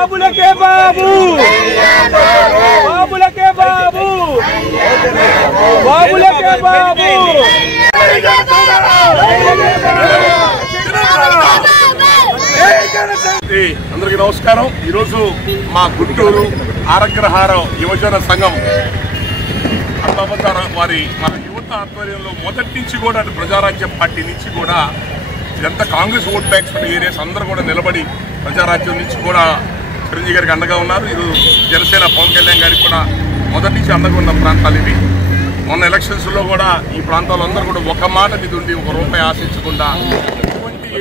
బాబులకే బాబు బాబులకే బాబు బాబులకే బాబు అందరికీ నమస్కారం. ఈరోజు మా గుంటూరు ఆరగ్రహారం యువజన సంఘం వారి మన యువత ఆధ్వర్యంలో మొదటి నుంచి కూడా అటు ప్రజారాజ్యం పార్టీ నుంచి కూడా ఇదంతా కాంగ్రెస్ ఓట్ బ్యాంక్స్ ఏరియాస్ అందరూ కూడా నిలబడి ప్రజారాజ్యం నుంచి కూడా చిరంజీవి గారికి అండగా ఉన్నారు. ఈరోజు జనసేన పవన్ కళ్యాణ్ గారికి కూడా మొదటి నుంచి అండగా ఉన్న ప్రాంతాలు ఇవి. మొన్న ఎలక్షన్స్లో కూడా ఈ ప్రాంతాల్లో అందరూ కూడా ఒక మాట మీద ఉండి ₹1 ఆశించకుండా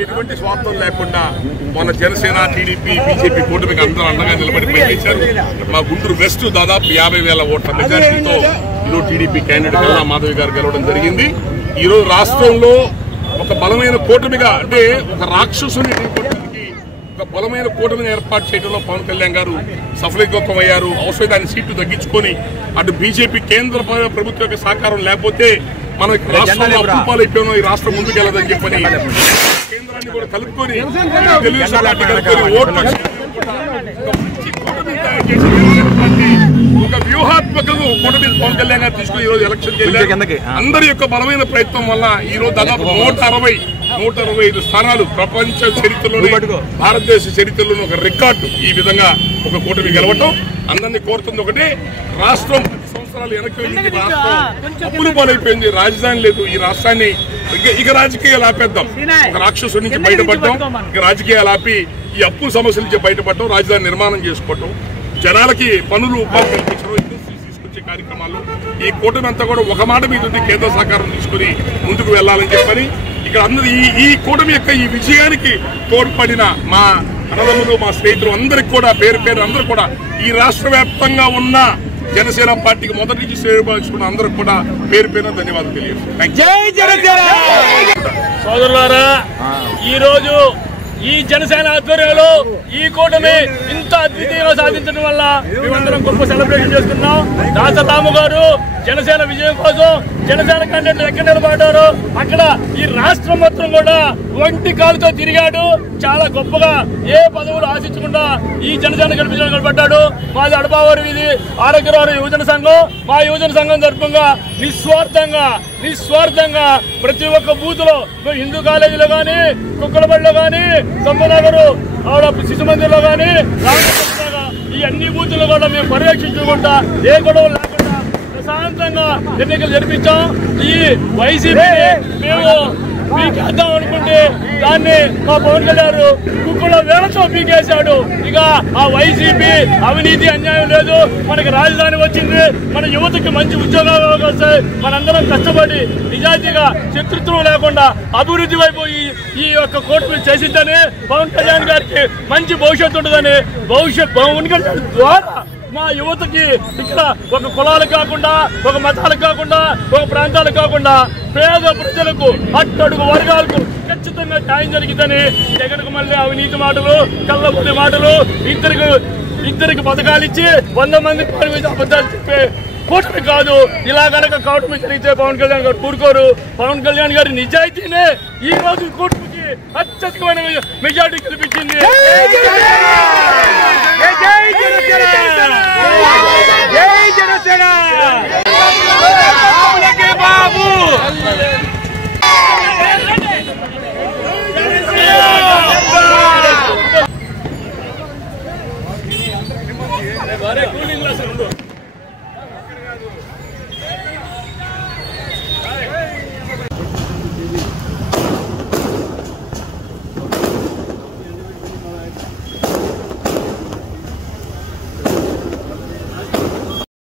ఎటువంటి స్వార్థం లేకుండా మొన్న జనసేన టీడీపీ బీజేపీ కూటమికి అందరూ అండగా నిలబడి పనిచేశారు. మా గుంటూరు వెస్ట్ దాదాపు 50,000 ఓట్ల మెజారిటీతో ఈరోజు టీడీపీ క్యాండిడేట్ కల్లా మాధవి గారు గెలవడం జరిగింది. ఈరోజు రాష్ట్రంలో ఒక బలమైన కూటమిగా అంటే ఒక రాక్షసుని ఒక బలమైన కూటమిని ఏర్పాటు చేయడంలో పవన్ కళ్యాణ్ గారు సఫలీకృతమయ్యారు. అవసరం దాని సీట్లు తగ్గించుకొని అటు బీజేపీ కేంద్ర ప్రభుత్వం యొక్క సహకారం లేకపోతే మనకి రాష్ట్రంలో అప్పుపాలు అయిపోయినా ఈ రాష్ట్రం ముందుకెళ్ళదని చెప్పని కేంద్రాన్ని కూడా కలుపుకొని తెలుగుదేశం పార్టీ కలుపుకొని ఓట్లు ఒక వ్యూహాత్మక కూటమి పవన్ కళ్యాణ్ గారు తీసుకుని ఈ రోజు ఎలక్షన్ అందరి యొక్క బలమైన ప్రయత్నం వల్ల ఈ రోజు దాదాపు 165 స్థానాలు ప్రపంచ చరిత్రలోనే భారతదేశ చరిత్రలోనే ఒక రికార్డు ఈ విధంగా ఒక కూటమి గెలవటం. అందరినీ కోరుతుంది ఒకటి, రాష్ట్రం 10 సంవత్సరాలు వెనక్కి వెళ్ళింది, రాష్ట్రం అప్పులు పాలైపోయింది, రాజధాని లేదు. ఈ రాష్ట్రాన్ని ఇక రాజకీయాలు ఆపేద్దాం, ఒక రాక్షసు నుంచి బయటపడటం, ఇక రాజకీయాలు ఆపి ఈ అప్పుల సమస్యల నుంచి బయటపడటం, రాజధాని నిర్మాణం చేసుకోవటం, జనాలకి పనులు ఉపాధి కల్పించడం, ఇండస్ట్రీస్ తీసుకొచ్చే కార్యక్రమాలు. ఈ కూటమి అంతా కూడా ఒక మాట మీద ఉంది, కేంద్ర సహకారం తీసుకుని ముందుకు వెళ్లాలని చెప్పని ఇక్కడ అందరూ ఈ కూటమి యొక్క ఈ విజయానికి తోడ్పడిన మా అన్నదమ్ములు మా స్నేహితులు అందరికి కూడా పేరు పేరు అందరూ కూడా ఈ రాష్ట్ర వ్యాప్తంగా ఉన్న జనసేన పార్టీకి మొదటి నుంచి సేవకున్న అందరికి కూడా పేరు పేరు ధన్యవాదాలు తెలియజేస్తాను. సోదరులారా, ఈ రోజు ఈ జనసేన ఆధ్వర్యంలో ఈ కూటమి ఇంత అద్వితీయంగా సాధించడం వల్ల మేమందరం గొప్ప సెలబ్రేషన్ చేస్తున్నాం. రాజరాము గారు జనసేన విజయం కోసం జనసేన క్యాండిడేట్లు ఎక్కడ నిలబడ్డారో అక్కడ ఈ రాష్ట్రం మొత్తం కూడా ఒంటి కాలుతో తిరిగాడు. చాలా గొప్పగా ఏ పదవులు ఆశించకుండా ఈ జనసేన గెలిపించడం నిలబడ్డాడు. మాది అడపావరి వీధి ఆరోగ్యరావు యువజన సంఘం. మా యువజన సంఘం తరఫుగా నిస్వార్థంగా ప్రతి ఒక్క బూత్ లో హిందూ కాలేజీలో గానీ, కుక్కలబడిలో గానీ, సమ్మనగరు శిశు మందిర్లో గానీ, ఈ అన్ని బూతుల్లో కూడా మేము పర్యవేక్షించుకుంటా ఏ గొడవ లేకుండా ప్రశాంతంగా ఎన్నికలు జరిపించాం. ఈ వైసీపీ మేము పీకేద్దాం అనుకుంటే దాన్ని మా పవన్ కళ్యాణ్ కుక్కల వేలతో పీకేశాడు. ఇక ఆ వైసీపీ అవినీతి అన్యాయం లేదు, మనకి రాజధాని వచ్చింది, మన యువతకి మంచి ఉద్యోగాలు వస్తాయి, మనందరం కష్టపడి నిజాయితీగా శత్రుత్వం లేకుండా అభివృద్ధి వైపు ఈ యొక్క కూటమి చేసిందని పవన్ కళ్యాణ్ గారికి మంచి భవిష్యత్తు ఉంటుందని పవన్ కళ్యాణ్ ద్వారా మా యువతకి ఇక్కడ ఒక కులాలకు కాకుండా, ఒక మతాలకు కాకుండా, ఒక ప్రాంతాలకు కాకుండా పేద ప్రజలకు అట్టడుగు వర్గాలకు ఖచ్చితంగా న్యాయం జరిగిందని జగన్కు మళ్ళీ అవినీతి మాటలు, కళ్ళబొల్లి మాటలు, ఇద్దరికి పథకాలు ఇచ్చి 100 మందికి అబద్ధాలు చెప్పే కూటమి కాదు. ఇలా కనుక కూటమి జరిగితే పవన్ కళ్యాణ్ గారు కూరుకోరు. పవన్ కళ్యాణ్ గారి నిజాయితీనే ఈ రోజు కూటమికి అత్యధికమైన మెజార్టీ కల్పించింది. కూలింగ్